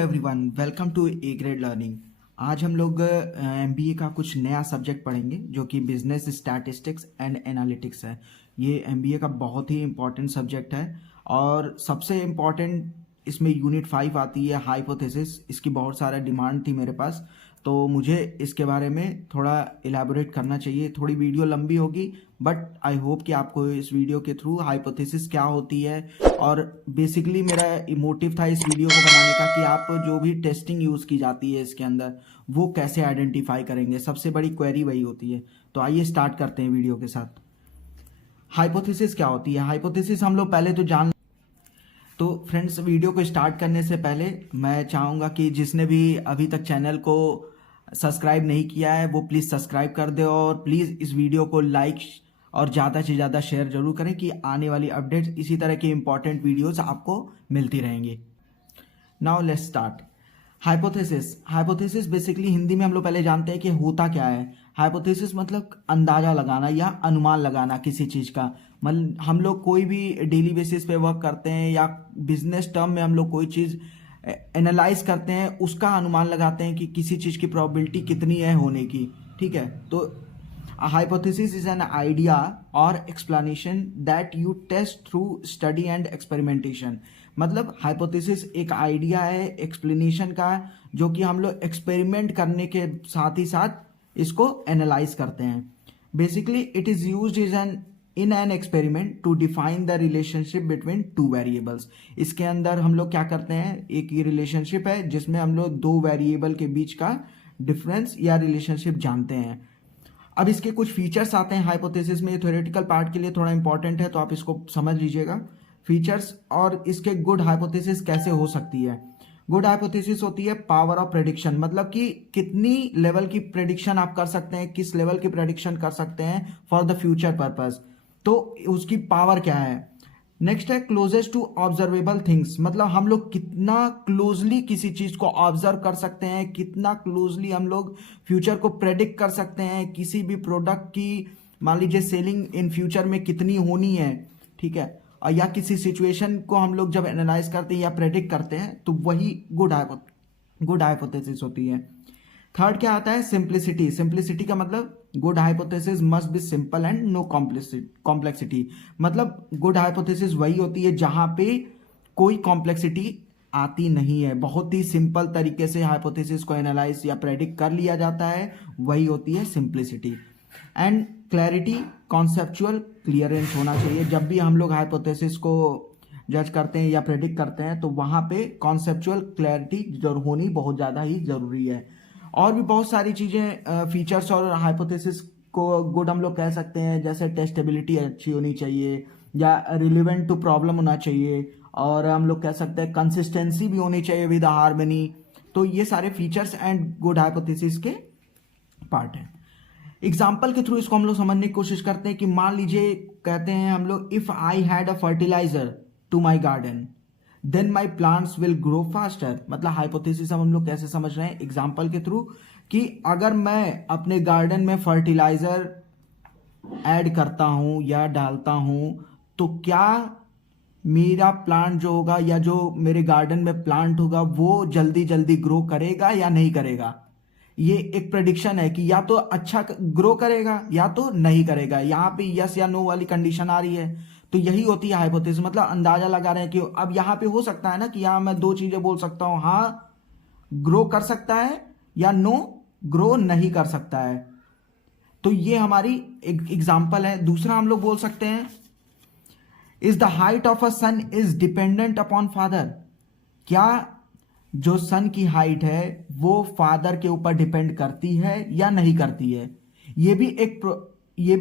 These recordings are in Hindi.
Everyone, welcome to A grade learning. आज हम लोग एमबीए का कुछ नया सब्जेक्ट पढ़ेंगे जो कि बिजनेस स्टैटिस्टिक्स एंड एनालिटिक्स है। ये एमबीए का बहुत ही इम्पॉर्टेंट सब्जेक्ट है और सबसे इम्पॉर्टेंट इसमें यूनिट 5 आती है हाइपोथेसिस। इसकी बहुत सारा डिमांड थी मेरे पास, तो मुझे इसके बारे में थोड़ा इलेबोरेट करना चाहिए। थोड़ी वीडियो लंबी होगी बट आई होप कि आपको इस वीडियो के थ्रू हाइपोथेसिस क्या होती है और बेसिकली मेरा मोटिव था इस वीडियो को बनाने का कि आप जो भी टेस्टिंग यूज़ की जाती है इसके अंदर वो कैसे आइडेंटिफाई करेंगे। सबसे बड़ी क्वेरी वही होती है। तो आइए स्टार्ट करते हैं वीडियो के साथ। हाइपोथेसिस क्या होती है? हाइपोथेसिस हम लोग पहले तो जान। तो फ्रेंड्स, वीडियो को स्टार्ट करने से पहले मैं चाहूँगा कि जिसने भी अभी तक चैनल को सब्सक्राइब नहीं किया है वो प्लीज़ सब्सक्राइब कर दे और प्लीज़ इस वीडियो को लाइक और ज़्यादा से ज़्यादा शेयर जरूर करें कि आने वाली अपडेट्स इसी तरह की इंपॉर्टेंट वीडियोस आपको मिलती रहेंगी। Now let's start. Hypothesis basically Hindi में हम लोग पहले जानते हैं कि होता क्या है। हाइपोथेसिस मतलब अंदाजा लगाना या अनुमान लगाना किसी चीज़ का। मतलब हम लोग कोई भी डेली बेसिस पे वर्क करते हैं या बिजनेस टर्म में हम लोग कोई चीज़ एनालाइज करते हैं, उसका अनुमान लगाते हैं कि किसी चीज़ की प्रोबेबिलिटी कितनी है होने की। ठीक है, तो a hypothesis is an idea or explanation that you test through study and experimentation। मतलब हाइपोथेसिस एक आइडिया है एक्सप्लेनेशन का जो कि हम लोग एक्सपेरिमेंट करने के साथ ही साथ इसको एनालाइज करते हैं। Basically it is used in an experiment to define the relationship between two variables. इसके अंदर हम लोग क्या करते हैं, एक ये रिलेशनशिप है जिसमें हम लोग दो वेरिएबल के बीच का डिफरेंस या रिलेशनशिप जानते हैं। अब इसके कुछ फीचर्स आते हैं हाइपोथेसिस में। थ्योरेटिकल पार्ट के लिए थोड़ा इंपॉर्टेंट है तो आप इसको समझ लीजिएगा। फीचर्स और इसके गुड हाइपोथेसिस कैसे हो सकती है। गुड हाइपोथेसिस होती है पावर ऑफ प्रेडिक्शन, मतलब कि कितनी लेवल की प्रेडिक्शन आप कर सकते हैं, किस लेवल की प्रेडिक्शन कर सकते हैं फॉर द फ्यूचर पर्पस, तो उसकी पावर क्या है। नेक्स्ट है क्लोजेस्ट टू ऑब्जर्वेबल थिंग्स, मतलब हम लोग कितना क्लोजली किसी चीज को ऑब्जर्व कर सकते हैं, कितना क्लोजली हम लोग फ्यूचर को प्रेडिक्ट कर सकते हैं। किसी भी प्रोडक्ट की मान लीजिए सेलिंग इन फ्यूचर में कितनी होनी है, ठीक है, और या किसी सिचुएशन को हम लोग जब एनालाइज करते हैं या प्रेडिक्ट करते हैं तो वही गुड हाइपोथेसिस होती है। थर्ड क्या आता है, सिंप्लिसिटी। सिंप्लिसिटी का मतलब good hypothesis must be simple and no complexity. मतलब गुड हाइपोथेसिस वही होती है जहां पे कोई कॉम्प्लेक्सिटी आती नहीं है, बहुत ही सिंपल तरीके से हाइपोथेसिस को एनालाइज या प्रेडिक्ट कर लिया जाता है, वही होती है simplicity. And clarity, conceptual clearance होना चाहिए। जब भी हम लोग हाइपोथेसिस को जज करते हैं या प्रेडिक्ट करते हैं तो वहां पे कॉन्सेप्चुअल क्लैरिटी होनी बहुत ज़्यादा ही ज़रूरी है। और भी बहुत सारी चीज़ें फीचर्स और हाइपोथेसिस को गुड हम लोग कह सकते हैं, जैसे टेस्टेबिलिटी अच्छी होनी चाहिए या रिलेवेंट टू प्रॉब्लम होना चाहिए, और हम लोग कह सकते हैं कंसिस्टेंसी भी होनी चाहिए विद हार्मनी। तो ये सारे फीचर्स एंड गुड हाइपोथेसिस के पार्ट हैं। एग्जाम्पल के थ्रू इसको हम लोग समझने की कोशिश करते हैं कि मान लीजिए कहते हैं हम लोग, if I had a fertiliser to my garden then my plants will grow faster. मतलब हाइपोथेसिस हम लोग कैसे समझ रहे हैं एग्जाम्पल के थ्रू, कि अगर मैं अपने गार्डन में फर्टिलाइजर ऐड करता हूं या डालता हूं तो क्या मेरा प्लांट जो होगा या जो मेरे गार्डन में प्लांट होगा वो जल्दी जल्दी ग्रो करेगा या नहीं करेगा। ये एक प्रेडिक्शन है कि या तो अच्छा ग्रो करेगा या तो नहीं करेगा। यहाँ पे यस या नो वाली कंडीशन आ रही है, तो यही होती है हाइपोथेसिस। मतलब अंदाजा लगा रहे हैं कि अब यहाँ पे हो सकता है ना कि यहाँ मैं दो चीजें बोल सकता हूं, हाँ ग्रो कर सकता है या नो ग्रो नहीं कर सकता है। तो ये हमारी एक एग्जाम्पल है। दूसरा हम लोग बोल सकते हैं, is the height of a son is dependent upon father. क्या जो सन की हाइट है वो फादर के ऊपर डिपेंड करती है या नहीं करती है। ये भी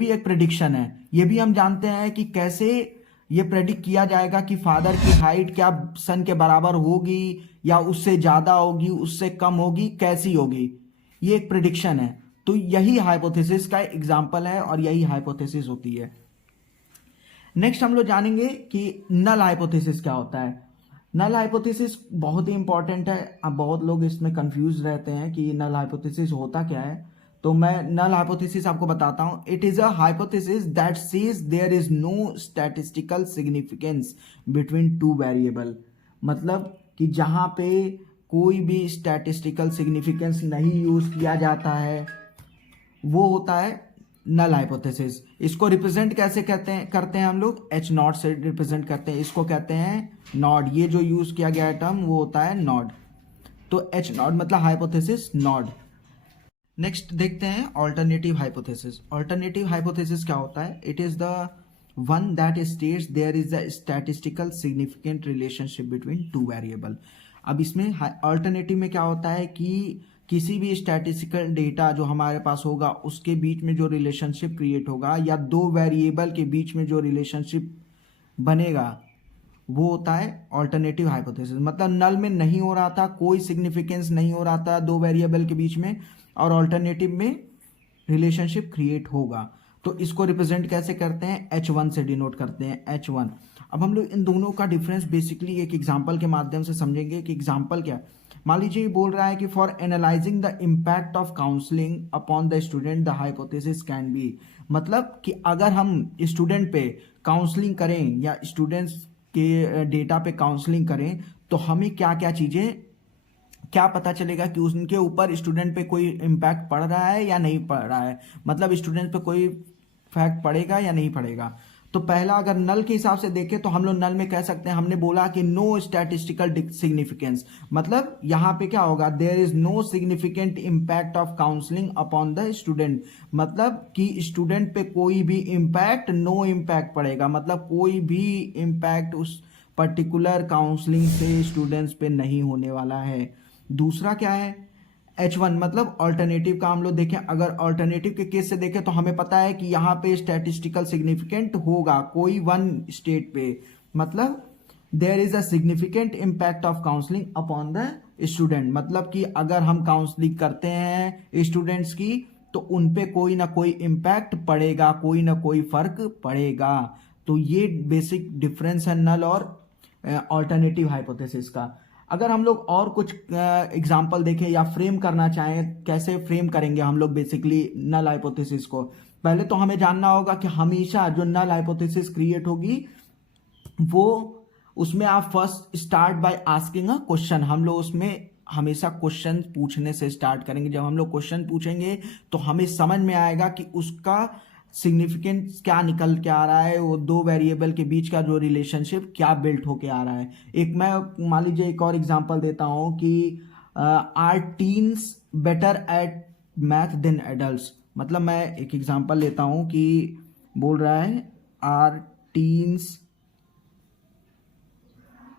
एक प्रेडिक्शन है। ये भी हम जानते हैं कि कैसे ये प्रेडिक्ट किया जाएगा कि फादर की हाइट क्या सन के बराबर होगी या उससे ज्यादा होगी, उससे कम होगी, कैसी होगी। ये एक प्रेडिक्शन है। तो यही हाइपोथेसिस का एग्जाम्पल है और यही हाइपोथेसिस होती है। नेक्स्ट हम लोग जानेंगे कि नल हाइपोथेसिस क्या होता है। नल हाइपोथेसिस बहुत ही इंपॉर्टेंट है। अब बहुत लोग इसमें कंफ्यूज रहते हैं कि नल हाइपोथेसिस होता क्या है, तो मैं नल हाइपोथेसिस आपको बताता हूं। It is a hypothesis that says there is no statistical significance between two variable. मतलब कि जहां पे कोई भी स्टैटिस्टिकल सिग्निफिकेंस नहीं यूज किया जाता है, वो होता है नल हाइपोथेसिस। इसको रिप्रेजेंट कैसे करते हैं हम लोग, एच नॉट से रिप्रेजेंट करते हैं, इसको कहते हैं नॉड। ये जो यूज किया गया टर्म वो होता है नॉड। तो एच नॉट मतलब हाइपोथेसिस नॉड। नेक्स्ट देखते हैं ऑल्टरनेटिव हाइपोथेसिस। ऑल्टरनेटिव हाइपोथेसिस क्या होता है, it is the one that states there is a statistical significant relationship between two variable. अब इसमें ऑल्टरनेटिव में क्या होता है कि किसी भी स्टैटिस्टिकल डेटा जो हमारे पास होगा उसके बीच में जो रिलेशनशिप क्रिएट होगा या दो वेरिएबल के बीच में जो रिलेशनशिप बनेगा वो होता है ऑल्टरनेटिव हाइपोथेसिस। मतलब नल में नहीं हो रहा था, कोई सिग्निफिकेंस नहीं हो रहा था दो वेरिएबल के बीच में, और ऑल्टरनेटिव में रिलेशनशिप क्रिएट होगा। तो इसको रिप्रेजेंट कैसे करते हैं, H1 से डिनोट करते हैं, H1। अब हम लोग इन दोनों का डिफरेंस बेसिकली एक एग्जांपल के माध्यम से समझेंगे कि एग्जांपल क्या है। मान लीजिए ये बोल रहा है कि for analysing the impact of counselling upon the student the hypothesis can be. मतलब कि अगर हम स्टूडेंट पे काउंसलिंग करें या स्टूडेंट्स के डेटा पे काउंसलिंग करें तो हमें क्या क्या चीज़ें, क्या पता चलेगा कि उनके ऊपर स्टूडेंट पे कोई इम्पैक्ट पड़ रहा है या नहीं पड़ रहा है, मतलब स्टूडेंट पे कोई फैक्ट पड़ेगा या नहीं पड़ेगा। तो पहला अगर नल के हिसाब से देखें तो हम लोग नल में कह सकते हैं, हमने बोला कि नो स्टैटिस्टिकल सिग्निफिकेंस, मतलब यहां पे क्या होगा, there is no significant impact of counselling upon the student. मतलब कि स्टूडेंट पे कोई भी इम्पैक्ट, नो इम्पैक्ट पड़ेगा, मतलब कोई भी इम्पैक्ट उस पर्टिकुलर काउंसलिंग से स्टूडेंट्स पे नहीं होने वाला है। दूसरा क्या है, H1 मतलब ऑल्टरनेटिव का हम लोग देखें, अगर ऑल्टरनेटिव के केस से देखें तो हमें पता है कि यहाँ पे स्टैटिस्टिकल सिग्निफिकेंट होगा कोई वन स्टेट पे, मतलब there is a significant impact of counselling upon the student. मतलब कि अगर हम काउंसलिंग करते हैं स्टूडेंट्स की तो उन पे कोई ना कोई इम्पैक्ट पड़ेगा, कोई ना कोई फर्क पड़ेगा। तो ये बेसिक डिफरेंस है नल और ऑल्टरनेटिव हाइपोथेसिस का। अगर हम लोग और कुछ एग्जांपल देखें या फ्रेम करना चाहें, कैसे फ्रेम करेंगे हम लोग बेसिकली नल हाइपोथेसिस को, पहले तो हमें जानना होगा कि हमेशा जो नल हाइपोथेसिस क्रिएट होगी वो, उसमें आप first start by asking a question. हम लोग उसमें हमेशा क्वेश्चन पूछने से स्टार्ट करेंगे। जब हम लोग क्वेश्चन पूछेंगे तो हमें समझ में आएगा कि उसका सिग्निफिकेंस क्या निकल के आ रहा है, वो दो वेरिएबल के बीच का जो रिलेशनशिप क्या बिल्ट होके आ रहा है। एक मैं मान लीजिए एक और एग्जांपल देता हूं कि are teens better at math than adults. मतलब मैं एक एग्जांपल लेता हूं कि बोल रहा है are teens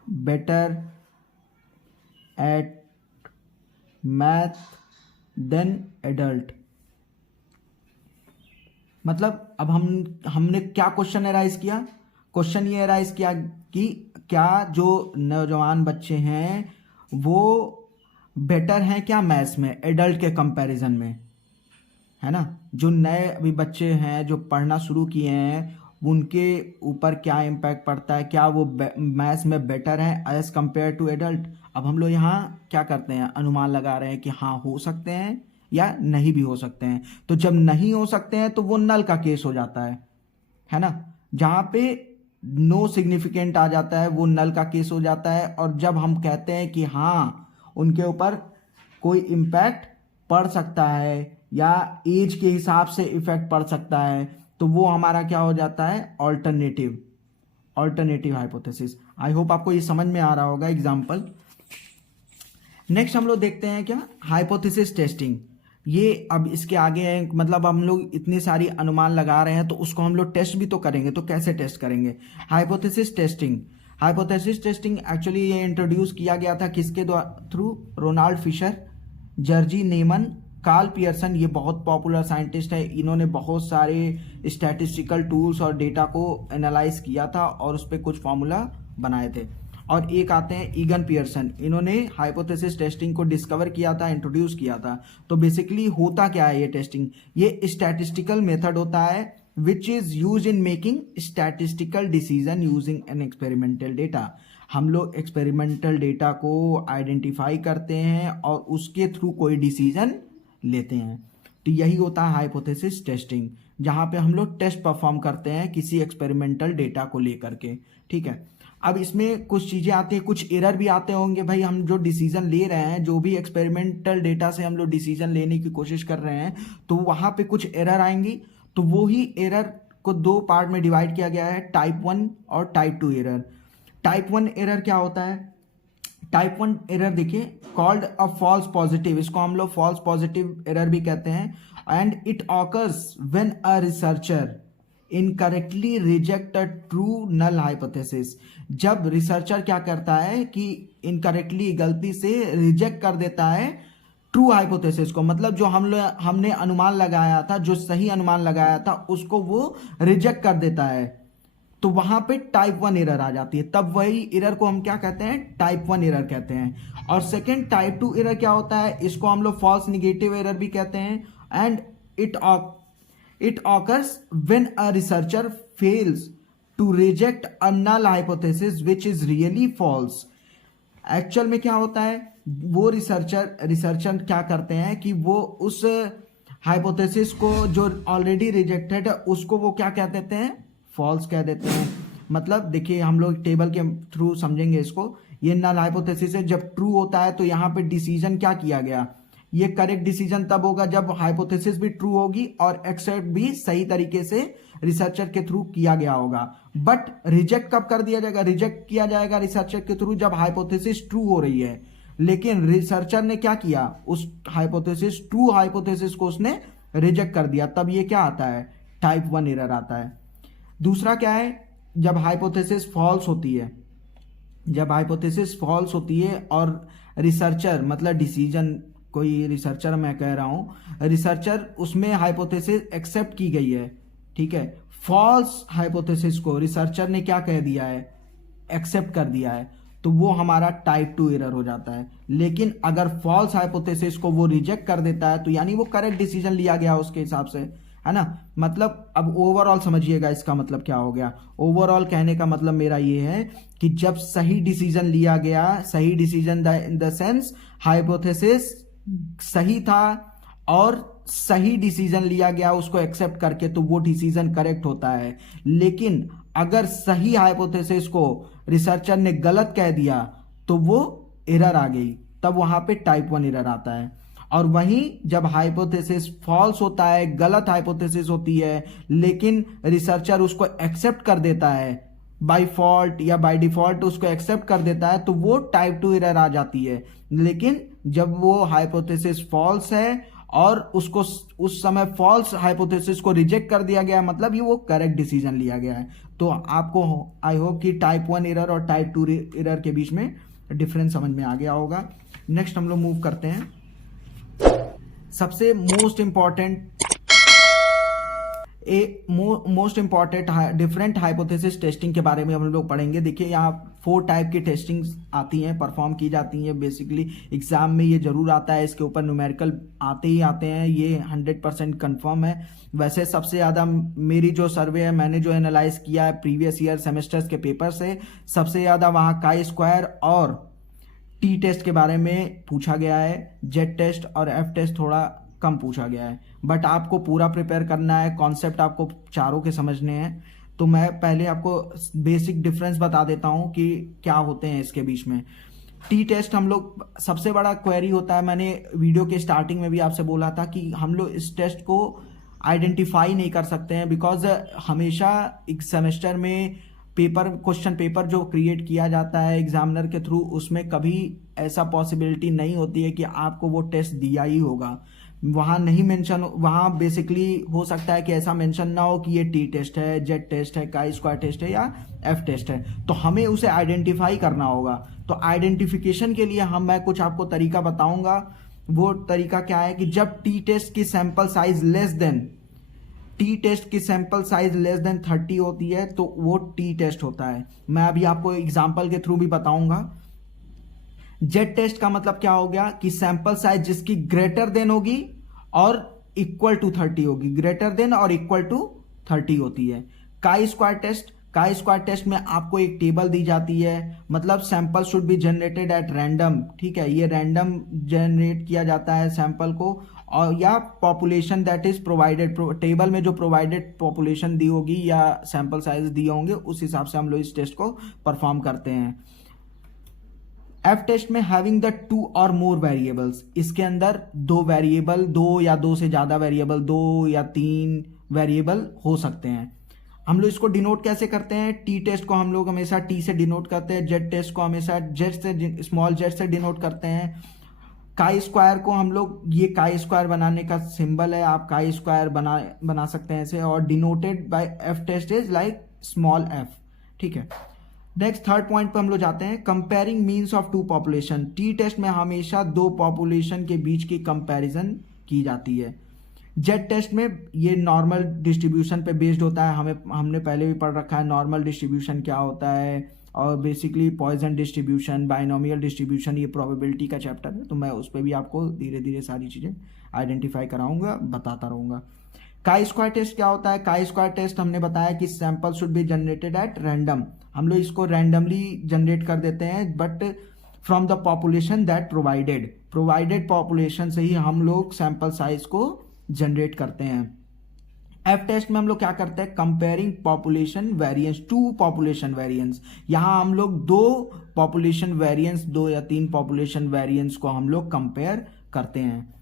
better at math than adult. मतलब अब हमने क्या क्वेश्चन अराइज किया, क्वेश्चन ये अराइज किया कि क्या जो नौजवान बच्चे हैं वो बेटर हैं क्या मैथ्स में एडल्ट के कंपैरिजन में, है ना। जो नए अभी बच्चे हैं जो पढ़ना शुरू किए हैं उनके ऊपर क्या इम्पैक्ट पड़ता है, क्या वो मैथ्स में बेटर है एज कंपेयर टू एडल्ट। अब हम लोग यहाँ क्या करते हैं, अनुमान लगा रहे हैं कि हाँ हो सकते हैं या नहीं भी हो सकते हैं। तो जब नहीं हो सकते हैं तो वो नल का केस हो जाता है ना। जहाँ पे नो सिग्निफिकेंट आ जाता है वो नल का केस हो जाता है। और जब हम कहते हैं कि हाँ उनके ऊपर कोई इम्पैक्ट पड़ सकता है या एज के हिसाब से इफेक्ट पड़ सकता है तो वो हमारा क्या हो जाता है, ऑल्टरनेटिव हाइपोथेसिस। आई होप आपको ये समझ में आ रहा होगा एग्जांपल। नेक्स्ट हम लोग देखते हैं क्या, हाइपोथेसिस टेस्टिंग। ये अब इसके आगे है, मतलब हम लोग इतनी सारी अनुमान लगा रहे हैं तो उसको हम लोग टेस्ट भी तो करेंगे। तो कैसे टेस्ट करेंगे, hypothesis testing. Hypothesis testing actually ये इंट्रोड्यूस किया गया था किसके थ्रू, Ronald Fisher, Jerzy Neyman, Karl Pearson. ये बहुत पॉपुलर साइंटिस्ट है, इन्होंने बहुत सारे स्टैटिस्टिकल टूल्स और डेटा को एनालाइज किया था और उस पर कुछ फॉर्मूला बनाए थे। और एक आते हैं ईगन पियर्सन, इन्होंने हाइपोथेसिस टेस्टिंग को डिस्कवर किया था, इंट्रोड्यूस किया था। तो बेसिकली होता क्या है ये टेस्टिंग, ये स्टैटिस्टिकल मेथड होता है which is use in making statistical decision using an experimental data. हम लोग एक्सपेरिमेंटल डेटा को आइडेंटिफाई करते हैं और उसके थ्रू कोई डिसीजन लेते हैं। तो यही होता है हाइपोथेसिस टेस्टिंग, जहां पे हम लोग टेस्ट परफॉर्म करते हैं किसी एक्सपेरिमेंटल डेटा को लेकर के, ठीक है। अब इसमें कुछ चीज़ें आती हैं, कुछ एरर भी आते होंगे भाई। हम जो डिसीजन ले रहे हैं, जो भी एक्सपेरिमेंटल डेटा से हम लोग डिसीजन लेने की कोशिश कर रहे हैं, तो वहाँ पे कुछ एरर आएंगी। तो वो ही एरर को दो पार्ट में डिवाइड किया गया है, टाइप 1 और टाइप 2 एरर। टाइप 1 एरर क्या होता है? टाइप 1 एरर देखिए, कॉल्ड अ फॉल्स पॉजिटिव, इसको हम लोग फॉल्स पॉजिटिव एरर भी कहते हैं। And it occurs when a researcher incorrectly reject a true null hypothesis. जब रिसर्चर क्या करता है कि इनकरेक्टली, गलती से रिजेक्ट कर देता है ट्रू हाइपोथेसिस को, मतलब जो हमने अनुमान लगाया था, जो सही अनुमान लगाया था, उसको वो रिजेक्ट कर देता है, तो वहां पे टाइप 1 एरर आ जाती है। तब वही एरर को हम क्या कहते हैं? टाइप 1 एरर कहते हैं। और सेकेंड टाइप 2 एरर क्या होता है? इसको हम लोग फॉल्स निगेटिव एरर भी कहते हैं। And it occurs when a researcher fails to reject a null hypothesis which is really false. Actual में क्या होता है, वो रिसर्चर क्या करते हैं कि वो उस हाइपोथेसिस को जो ऑलरेडी रिजेक्टेड है, उसको वो क्या कह देते हैं? फॉल्स कह देते हैं। मतलब देखिए, हम लोग टेबल के थ्रू समझेंगे इसको। ये नल हाइपोथेसिस है, जब ट्रू होता है तो यहाँ पे डिसीजन क्या किया गया? ये करेक्ट डिसीजन तब होगा जब हाइपोथेसिस भी ट्रू होगी और एक्सेप्ट भी सही तरीके से रिसर्चर के थ्रू किया गया होगा। बट रिजेक्ट कब कर दिया जाएगा? रिजेक्ट किया जाएगा रिसर्चर के थ्रू जब हाइपोथेसिस ट्रू हो रही है। लेकिन रिसर्चर ने क्या किया? उस हाइपोथेसिस, ट्रू हाइपोथेसिस को उसने रिजेक्ट कर दिया, तब ये क्या आता है? टाइप 1 एरर आता है। दूसरा क्या है? जब हाइपोथेसिस फॉल्स होती है, जब हाइपोथेसिस फॉल्स होती है और रिसर्चर, मतलब डिसीजन, कोई रिसर्चर मैं कह रहा हूं, रिसर्चर उसमें हाइपोथेसिस एक्सेप्ट की गई है, ठीक है, फॉल्स हाइपोथेसिस को रिसर्चर ने क्या कह दिया है? एक्सेप्ट कर दिया है, तो वो हमारा टाइप 2 एरर हो जाता है। लेकिन अगर फॉल्स हाइपोथेसिस को वो रिजेक्ट कर देता है, तो यानी वो करेक्ट डिसीजन लिया गया उसके हिसाब से, है ना। मतलब अब ओवरऑल समझिएगा इसका मतलब क्या हो गया। ओवरऑल कहने का मतलब मेरा ये है कि जब सही डिसीजन लिया गया, सही decision in the sense hypothesis सही था और सही डिसीजन लिया गया उसको एक्सेप्ट करके, तो वो डिसीजन करेक्ट होता है। लेकिन अगर सही हाइपोथेसिस को रिसर्चर ने गलत कह दिया, तो वो एरर आ गई, तब वहां पे टाइप 1 एरर आता है। और वहीं जब हाइपोथेसिस फॉल्स होता है, गलत हाइपोथेसिस होती है, लेकिन रिसर्चर उसको एक्सेप्ट कर देता है, बाय फॉल्ट या बाय डिफॉल्ट उसको एक्सेप्ट कर देता है, तो वो टाइप 2 एरर आ जाती है। लेकिन जब वो हाइपोथेसिस फॉल्स है और उसको उस समय फॉल्स हाइपोथेसिस को रिजेक्ट कर दिया गया, मतलब ये वो करेक्ट डिसीजन लिया गया है। तो आपको आई होप कि टाइप 1 एरर और टाइप 2 एरर के बीच में डिफरेंस समझ में आ गया होगा। नेक्स्ट हम लोग मूव करते हैं सबसे most important different hypothesis testing के बारे में हम लोग पढ़ेंगे। देखिए, यहाँ 4 टाइप की टेस्टिंग आती हैं, परफॉर्म की जाती हैं। बेसिकली एग्जाम में ये जरूर आता है, इसके ऊपर न्यूमेरिकल आते ही आते हैं, ये 100% कंफर्म है। वैसे सबसे ज़्यादा मेरी जो सर्वे है, मैंने जो एनालाइज किया है प्रीवियस ईयर सेमेस्टर्स के पेपर से, सबसे ज़्यादा वहाँ काई स्क्वायर और टी टेस्ट के बारे में पूछा गया है। जेड टेस्ट और एफ टेस्ट थोड़ा कम पूछा गया है, बट आपको पूरा प्रिपेयर करना है, कॉन्सेप्ट आपको चारों के समझने हैं। तो मैं पहले आपको बेसिक डिफरेंस बता देता हूं कि क्या होते हैं इसके बीच में। टी टेस्ट हम लोग, सबसे बड़ा क्वेरी होता है, मैंने वीडियो के स्टार्टिंग में भी आपसे बोला था कि हम लोग इस टेस्ट को आइडेंटिफाई नहीं कर सकते हैं, बिकॉज हमेशा एक सेमेस्टर में क्वेश्चन पेपर जो क्रिएट किया जाता है एग्जामिनर के थ्रू, उसमें कभी ऐसा पॉसिबिलिटी नहीं होती है कि आपको वो टेस्ट दिया ही होगा। वहाँ नहीं मेंशन, वहाँ बेसिकली हो सकता है कि ऐसा मेंशन ना हो कि ये टी टेस्ट है, जेड टेस्ट है, काई स्क्वायर टेस्ट है या एफ टेस्ट है, तो हमें उसे आइडेंटिफाई करना होगा। तो आइडेंटिफिकेशन के लिए मैं कुछ आपको तरीका बताऊंगा। वो तरीका क्या है कि जब टी टेस्ट की सैंपल साइज लेस देन 30 होती है, तो वो टी टेस्ट होता है। मैं अभी आपको एग्जाम्पल के थ्रू भी बताऊंगा। जेड टेस्ट का मतलब क्या हो गया कि सैंपल साइज जिसकी ग्रेटर देन होगी और इक्वल टू 30 होगी, ग्रेटर देन और इक्वल टू 30 होती है। काई स्क्वायर टेस्ट में आपको एक टेबल दी जाती है, मतलब sample should be generated at random, ठीक है, ये रैंडम जनरेट किया जाता है सैंपल को, और या population that is provided, table में जो प्रोवाइडेड पॉपुलेशन दी होगी या सैंपल साइज दिए होंगे उस हिसाब से हम लोग इस टेस्ट को परफॉर्म करते हैं। एफ टेस्ट में हैविंग द 2 और मोर वेरिएबल्स, इसके अंदर 2 वेरिएबल, 2 या 2 से ज़्यादा वेरिएबल, 2 या 3 वेरिएबल हो सकते हैं। हम लोग इसको डिनोट कैसे करते हैं? टी टेस्ट को हम लोग हमेशा टी से डिनोट करते हैं, जेड टेस्ट को हमेशा जेड से, स्मॉल जेड से डिनोट करते हैं। काई स्क्वायर को हम लोग, ये काई स्क्वायर बनाने का सिंबल है, आप काई स्क्वायर बना सकते हैं ऐसे, और denoted by F test is like small F. ठीक है, नेक्स्ट थर्ड पॉइंट पे हम लोग जाते हैं, comparing means of 2 population. T test में हमेशा 2 पॉपुलेशन के बीच की कंपैरिजन की जाती है। जेड टेस्ट में ये नॉर्मल डिस्ट्रीब्यूशन पे बेस्ड होता है, हमने पहले भी पढ़ रखा है नॉर्मल डिस्ट्रीब्यूशन क्या होता है, और basically Poisson distribution, binomial distribution, ये प्रोबेबिलिटी का चैप्टर है, तो मैं उस पर भी आपको धीरे धीरे सारी चीज़ें आइडेंटिफाई कराऊंगा, बताता रहूँगा। काई स्क्वायर टेस्ट क्या होता है? काई स्क्वायर टेस्ट हमने बताया कि sample should be generated at random, हम लोग इसको रैंडमली जनरेट कर देते हैं, but from the population that provided population से ही हम लोग सैंपल साइज को जनरेट करते हैं। एफ टेस्ट में हम लोग क्या करते हैं? Comparing population variance, 2 population variance, यहां हम लोग 2 पॉपुलेशन वेरिएंस, 2 या 3 पॉपुलेशन वेरिएंस को हम लोग कंपेयर करते हैं।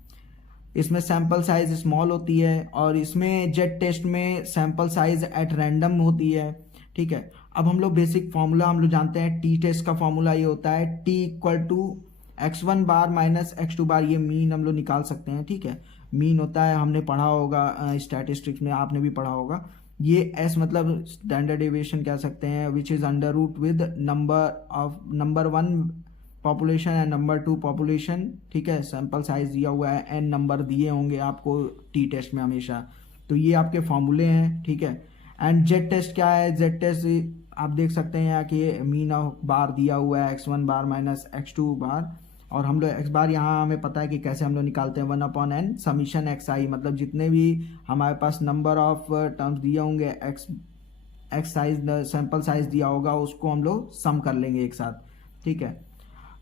इसमें सैंपल साइज स्मॉल होती है, और इसमें जेड टेस्ट में सैंपल साइज एट रैंडम होती है। ठीक है, अब हम लोग बेसिक फॉर्मूला हम लोग जानते हैं, टी टेस्ट का फॉर्मूला ये होता है T equal to x1 bar minus x2 bar, ये मीन हम लोग निकाल सकते हैं। ठीक है, मीन होता है, हमने पढ़ा होगा स्टैटिस्टिक्स में, आपने भी पढ़ा होगा, ये एस मतलब स्टैंडर्ड डेविएशन कह सकते हैं, which is under root with number 1 population and number 2 population. ठीक है, सैंपल साइज दिया हुआ है, एन नंबर दिए होंगे आपको टी टेस्ट में हमेशा, तो ये आपके फॉर्मूले हैं। ठीक है, एंड जेड टेस्ट क्या है? जेड टेस्ट आप देख सकते हैं यहाँ कि मीन ऑफ बार दिया हुआ है x1 बार माइनस x2 बार, और हम लोग x बार यहाँ हमें पता है कि कैसे हम लोग निकालते हैं, 1/n समीशन xi, मतलब जितने भी हमारे पास नंबर ऑफ टर्म्स दिए होंगे, x साइज सैंपल साइज दिया होगा, उसको हम लोग सम कर लेंगे एक साथ। ठीक है,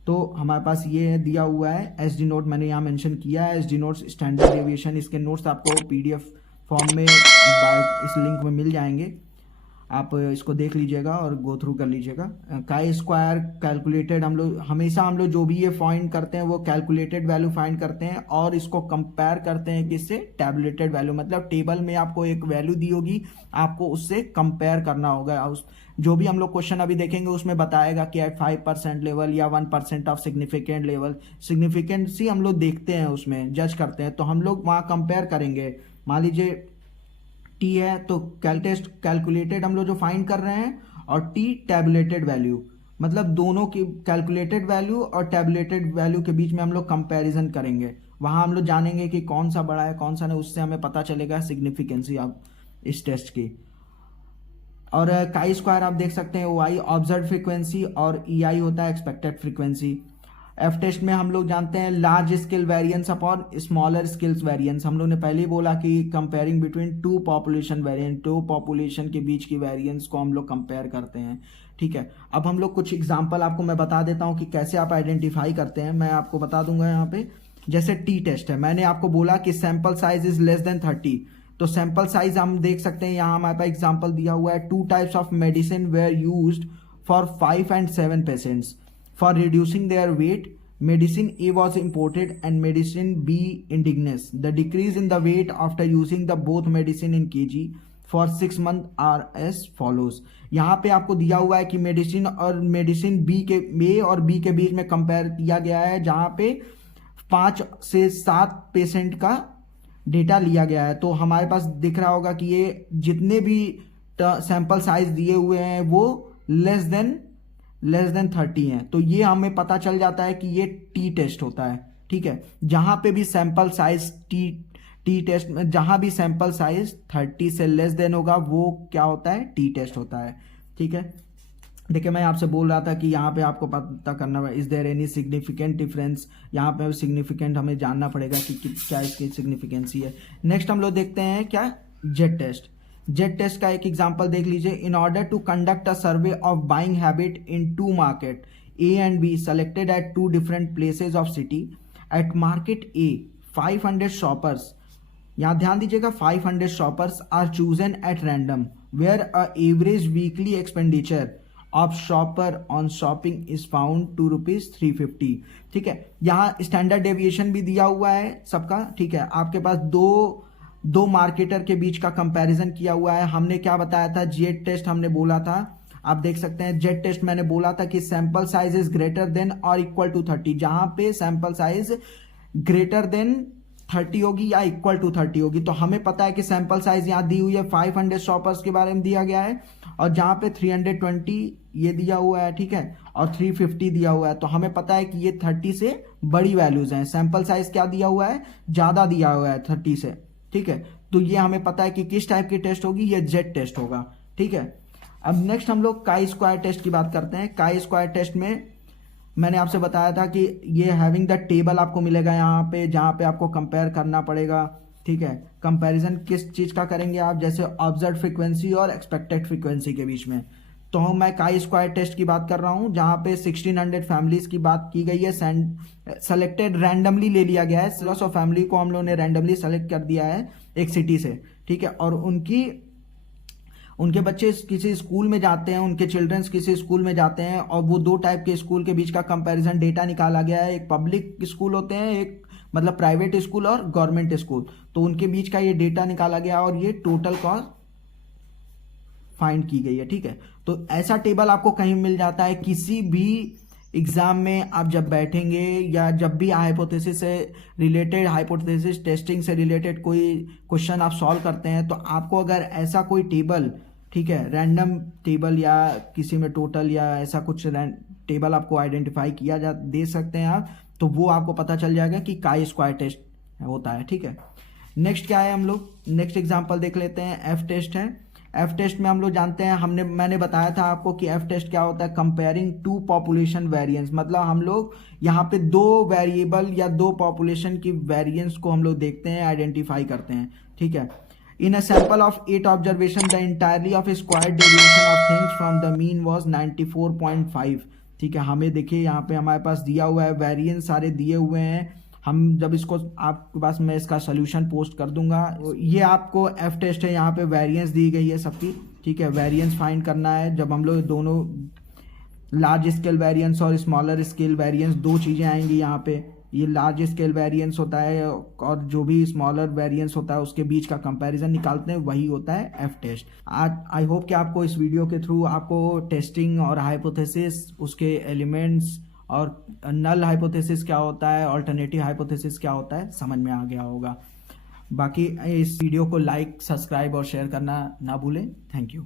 तो हमारे पास ये दिया हुआ है एस डी नोट, मैंने यहाँ मेंशन किया है S D notes standard deviation, इसके नोट्स आपको पीडीएफ फॉर्म में इस लिंक में मिल जाएंगे, आप इसको देख लीजिएगा और गो थ्रू कर लीजिएगा। काई स्क्वायर कैलकुलेटेड, हम लोग जो भी ये फाइंड करते हैं वो कैलकुलेटेड वैल्यू फाइंड करते हैं, और इसको कंपेयर करते हैं किससे? टैबुलेटेड वैल्यू, मतलब टेबल में आपको एक वैल्यू दी होगी, आपको उससे कंपेयर करना होगा। जो भी हम लोग क्वेश्चन अभी देखेंगे उसमें बताएगा कि एट 5% लेवल या 1% ऑफ सिग्निफिकेंट लेवल, सिग्निफिकेंसी हम लोग देखते हैं, उसमें जज करते हैं, तो हम लोग वहाँ कंपेयर करेंगे। मान लीजिए टी है तो टेस्ट कैलकुलेटेड हम लोग जो फाइंड कर रहे हैं, और टी टैबुलेटेड वैल्यू, मतलब दोनों की कैलकुलेटेड वैल्यू और टैबुलेटेड वैल्यू के बीच में हम लोग कंपैरिजन करेंगे, वहां हम लोग जानेंगे कि कौन सा बड़ा है कौन सा नहीं, उससे हमें पता चलेगा सिग्निफिकेंसी ऑफ इस टेस्ट की। और काई स्क्वायर आप देख सकते हैं, वाई ऑब्जर्व फ्रीक्वेंसी, और ई आई होता है एक्सपेक्टेड फ्रीक्वेंसी। एफ टेस्ट में हम लोग जानते हैं large scale variance upon smaller scales variance, हम लोग ने पहले ही बोला कि comparing between 2 population variant, 2 population के बीच की वेरिएंस को हम लोग कंपेयर करते हैं। ठीक है, अब हम लोग कुछ एग्जांपल आपको मैं बता देता हूं कि कैसे आप आइडेंटिफाई करते हैं, मैं आपको बता दूंगा यहाँ पे। जैसे टी टेस्ट है, मैंने आपको बोला कि sample size is less than 30, तो सैंपल साइज हम देख सकते हैं, यहाँ हमारे पास एग्जाम्पल दिया हुआ है, 2 types of medicine where used for 5 and 7 patients for reducing their weight. Medicine A was imported and medicine B indigenous. The decrease in the weight after using the both medicine in kg for 6 months are as follows. यहाँ पे आपको दिया हुआ है कि मेडिसिन और मेडिसिन बी के ए और बी के बीच में कंपेयर किया गया है, जहाँ पे 5 से 7 पेशेंट का डेटा लिया गया है। तो हमारे पास दिख रहा होगा कि ये जितने भी सैंपल साइज दिए हुए हैं वो लेस देन 30 हैं, तो ये हमें पता चल जाता है कि ये टी टेस्ट होता है। ठीक है, जहां पे भी सैंपल साइज टी टेस्ट में जहां भी सैंपल साइज 30 से लेस देन होगा वो क्या होता है? टी टेस्ट होता है। ठीक है, देखिए मैं आपसे बोल रहा था कि यहाँ पे आपको पता करना है is there any significant difference, यहाँ पे सिग्निफिकेंट हमें जानना पड़ेगा कि क्या इसकी सिग्निफिकेंसी है। नेक्स्ट हम लोग देखते हैं क्या? Z test. जेड टेस्ट का एक एग्जांपल देख लीजिए। In order to conduct a survey of buying habit in 2 market A and B selected at 2 different places of city, at market A 500 shoppers, यहाँ ध्यान दीजिएगा, 500 shoppers are chosen at random where a average weekly expenditure of shopper on shopping is found to ₹350। ठीक है, यहाँ स्टैंडर्ड डेविएशन भी दिया हुआ है सबका। ठीक है, आपके पास दो मार्केटर के बीच का कंपैरिजन किया हुआ है। हमने क्या बताया था, जेड टेस्ट हमने बोला था, आप देख सकते हैं जेड टेस्ट मैंने बोला था कि sample size is greater than और इक्वल टू 30, जहां पे सैंपल साइज ग्रेटर देन 30 होगी या इक्वल टू 30 होगी, तो हमें पता है कि सैंपल साइज यहाँ दी हुई है 500 शॉपर्स के बारे में दिया गया है, और जहां पे 320 ये दिया हुआ है, ठीक है, और 350 दिया हुआ है, तो हमें पता है कि ये 30 से बड़ी वैल्यूज हैं। सैंपल साइज क्या दिया हुआ है, ज्यादा दिया हुआ है 30 से। ठीक है, तो ये हमें पता है कि किस टाइप की टेस्ट होगी, ये जेड टेस्ट होगा। ठीक है, अब नेक्स्ट हम लोग काई स्क्वायर टेस्ट की बात करते हैं। काई स्क्वायर टेस्ट में मैंने आपसे बताया था कि ये हैविंग द टेबल आपको मिलेगा यहाँ पे, जहाँ पे आपको कंपेयर करना पड़ेगा। ठीक है, कंपैरिजन किस चीज का करेंगे आप, जैसे ऑब्जर्व फ्रीक्वेंसी और एक्सपेक्टेड फ्रीक्वेंसी के बीच में। तो मैं काई स्क्वायर टेस्ट की बात कर रहा हूँ, जहाँ पे 1600 फैमिलीज की बात की गई है, सेलेक्टेड रैंडमली ले लिया गया है, सिलस ऑफ फैमिली को हम लोगों ने रैंडमली सेलेक्ट कर दिया है एक सिटी से। ठीक है, और उनके बच्चे किसी स्कूल में जाते हैं, उनके चिल्ड्रंस किसी स्कूल में जाते हैं, और वो दो टाइप के स्कूल के बीच का कंपैरिजन डेटा निकाला गया है। एक पब्लिक स्कूल होते हैं, एक मतलब प्राइवेट स्कूल और गवर्नमेंट स्कूल, तो उनके बीच का ये डेटा निकाला गया और ये टोटल कॉस्ट फाइंड की गई है। ठीक है, तो ऐसा टेबल आपको कहीं मिल जाता है, किसी भी एग्जाम में आप जब बैठेंगे या जब भी हाइपोथेसिस से रिलेटेड, हाइपोथेसिस टेस्टिंग से रिलेटेड कोई क्वेश्चन आप सॉल्व करते हैं, तो आपको अगर ऐसा कोई टेबल, ठीक है, रैंडम टेबल या किसी में टोटल या ऐसा कुछ टेबल आपको आइडेंटिफाई किया जा दे सकते हैं आप, तो वो आपको पता चल जाएगा कि काई स्क्वायर टेस्ट होता है। ठीक है, नेक्स्ट क्या है, हम लोग नेक्स्ट एग्जाम्पल देख लेते हैं। एफ टेस्ट है। एफ टेस्ट में हम लोग जानते हैं, मैंने बताया था आपको कि एफ टेस्ट क्या होता है, कंपेयरिंग टू पॉपुलेशन वेरिएंस, मतलब हम लोग यहाँ पे दो वेरिएबल या दो पॉपुलेशन की वेरिएंस को हम लोग देखते हैं, आइडेंटिफाई करते हैं। ठीक है, in a sample of 8 observation the entirely of square deviation of things from the mean was 94.5। ठीक है, हमें देखिए यहाँ पे हमारे पास दिया हुआ है, वेरिएंस सारे दिए हुए हैं। हम जब इसको आपके पास मैं इसका सोल्यूशन पोस्ट कर दूंगा, ये आपको एफ टेस्ट है, यहाँ पे वेरिएंस दी गई है सबकी। ठीक है, वेरिएंस फाइंड करना है, जब हम लोग दोनों लार्ज स्केल वेरिएंस और स्मॉलर स्केल वेरिएंस दो चीज़ें आएंगी यहाँ पे। ये लार्ज स्केल वेरिएंस होता है और जो भी स्मॉलर वेरिएंस होता है उसके बीच का कंपैरिजन निकालते हैं, वही होता है एफ टेस्ट। आज आई होप कि आपको इस वीडियो के थ्रू आपको टेस्टिंग और हाइपोथेसिस, उसके एलिमेंट्स और नल हाइपोथेसिस क्या होता है, अल्टरनेटिव हाइपोथेसिस क्या होता है, समझ में आ गया होगा। बाकी इस वीडियो को लाइक, सब्सक्राइब और शेयर करना ना भूलें। Thank you.